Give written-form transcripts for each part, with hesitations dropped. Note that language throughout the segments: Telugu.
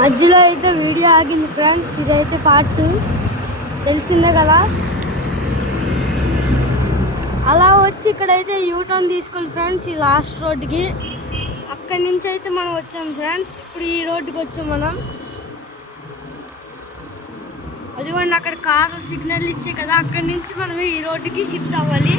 మధ్యలో అయితే వీడియో ఆగింది ఫ్రెండ్స్. ఇదైతే పార్ట్ 2 తెలిసిందే కదా. అలా వచ్చి ఇక్కడైతే యూటర్న్ తీసుకోవాలి ఫ్రెండ్స్, ఈ లాస్ట్ రోడ్డుకి. అక్కడి నుంచి అయితే మనం వచ్చాం ఫ్రెండ్స్. ఇప్పుడు ఈ రోడ్డుకి వచ్చాం మనం. అదిగోండి అక్కడ కారు సిగ్నల్ ఇచ్చే కదా, అక్కడి నుంచి మనం ఈ రోడ్డుకి షిఫ్ట్ అవ్వాలి.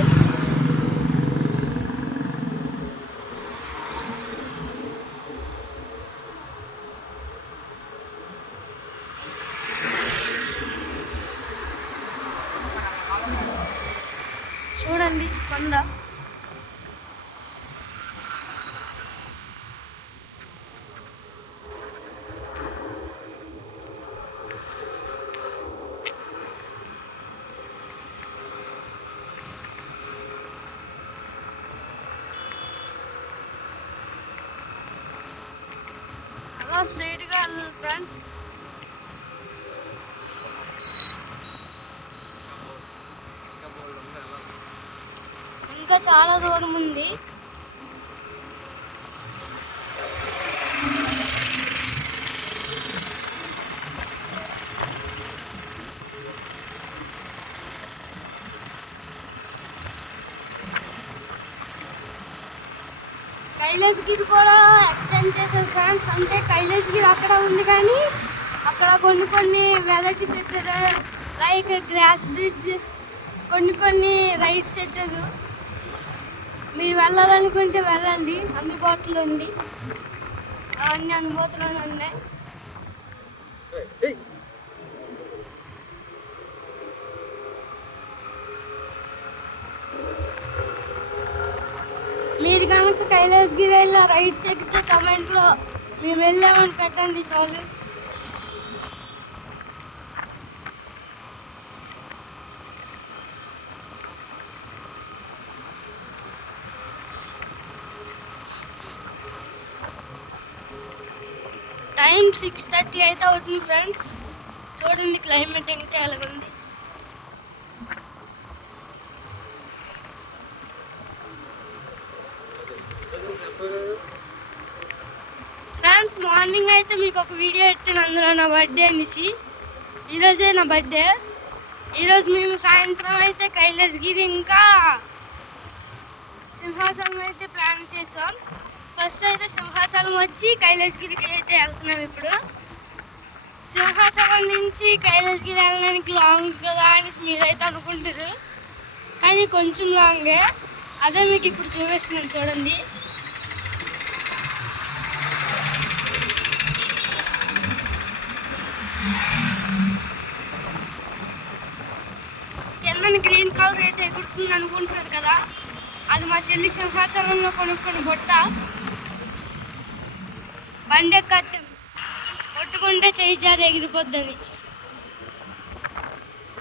చూడండి కొండ. అలా స్ట్రైట్గా వెళ్ళాలి ఫ్రెండ్స్. ఇంకా చాలా దూరం ఉంది. కైలాసగిరి కూడా ఎక్స్టెండ్ చేశారు ఫ్రెండ్స్. అంటే కైలాసగిరి అక్కడ ఉంది కానీ అక్కడ కొన్ని వెరైటీస్ పెట్టారు. లైక్ గ్లాస్ బ్రిడ్జ్, కొన్ని రైడ్స్ పెట్టారు. మీరు వెళ్ళాలనుకుంటే వెళ్ళండి, అందుబాటులో ఉంది. అవన్నీ అనుభూతులోనే ఉన్నాయి. మీరు కనుక కైలాసగిరి వెళ్ళి రైడ్స్ ఎక్కితే కమెంట్లో మేము వెళ్ళామని పెట్టండి చాలు. టైం 6:30 అయితే అవుతుంది ఫ్రెండ్స్. చూడండి క్లైమేట్ ఇంకా ఎలాగుంది. ఫ్రెండ్స్ మార్నింగ్ అయితే మీకు ఒక వీడియో పెట్టాను, అందులో నా బర్త్డే అనేసి. ఈరోజే నా బర్త్డే. ఈరోజు మేము సాయంత్రం అయితే కైలాసగిరి ఇంకా సింహాచలం అయితే ప్లాన్ చేసాం. ఫస్ట్ అయితే సింహాచలం వచ్చి కైలాసగిరికి అయితే వెళ్తున్నాం. ఇప్పుడు సింహాచలం నుంచి కైలాసగిరి వెళ్ళడానికి లాంగ్ కదా అని మీరైతే అనుకుంటారు, కానీ కొంచెం లాంగే. అదే మీకు ఇప్పుడు చూపిస్తున్నాను చూడండి. కిందని గ్రీన్ కలర్ అయితే ఎగురుతుంది అనుకుంటున్నారు కదా, అది మా చెల్లి సింహాచలంలో కొనుక్కొని బొట్ట. బండే కట్టు కొట్టుకుంటే చెయ్యి జారి ఎగిరిపోద్దని.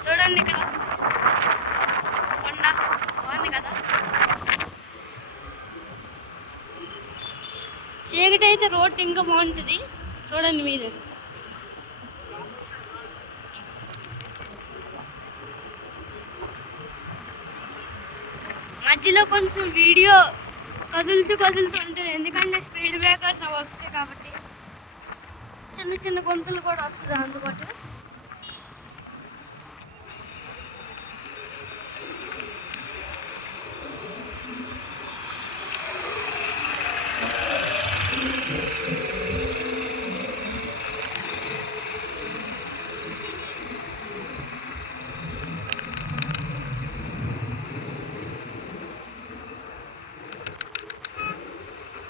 చూడండి ఇక్కడ కొండ బాగుంది కదా. చీకటి అయితే రోడ్డు ఇంకా బాగుంటుంది, చూడండి మీరు. మధ్యలో కొంచెం వీడియో కదులుతూ ఉంటుంది, ఎందుకంటే స్పీడ్ బ్రేకర్స్ అవి వస్తాయి కాబట్టి. చిన్న గొంతులు కూడా వస్తుంది అందుబాటు.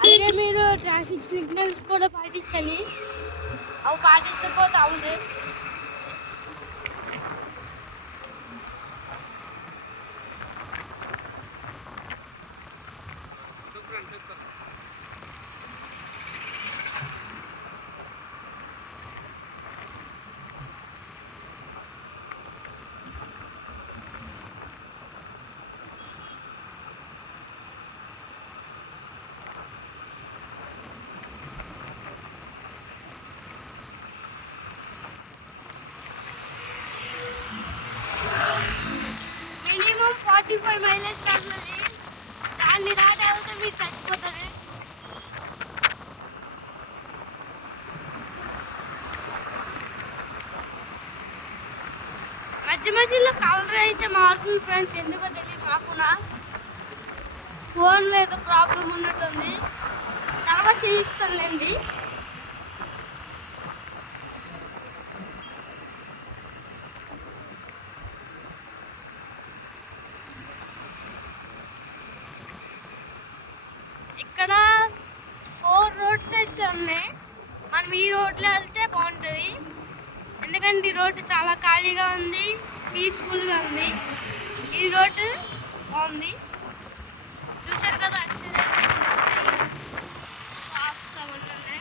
అలాగే మీరు ట్రాఫిక్ సిగ్నల్స్ కూడా పాటించాలి, అవి పాటించకపోతే అవును. మినిమం 45 మైలేజ్ కావాలి. దాన్ని దాటి వెళ్తే మీరు చచ్చిపోతారు. మధ్యలో కలర్ అయితే మారుతుంది ఫ్రెండ్స్, ఎందుకో తెలియదు నాకునా. ఫోన్లో ఏదో ప్రాబ్లం ఉన్నట్టుంది, తర్వాత చేయిస్తానులేండి. ఇక్కడ 4 రోడ్ సైడ్స్ ఉన్నాయి. మనం ఈ రోడ్లో వెళ్తే బాగుంటుంది, ఎందుకంటే ఈ రోడ్డు చాలా ఖాళీగా ఉంది, పీస్ఫుల్గా ఉంది. ఈ రోడ్డు బాగుంది, చూశారు కదా. అటు సైడ్ చిన్న చిన్న షాప్స్ అవన్నీ ఉన్నాయి.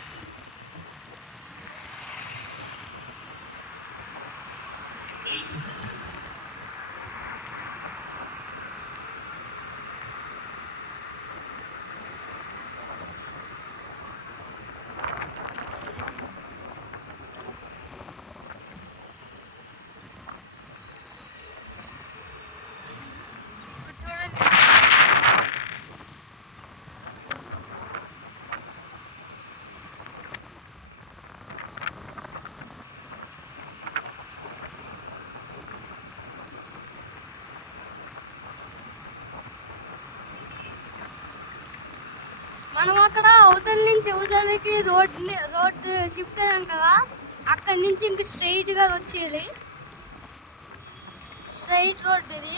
మనం అక్కడ అవతల నుంచి యువజలకి రోడ్డు షిఫ్ట్ అయ్యాం కదా, అక్కడి నుంచి ఇంక స్ట్రైట్గా వచ్చేది, స్ట్రైట్ రోడ్ ఇది.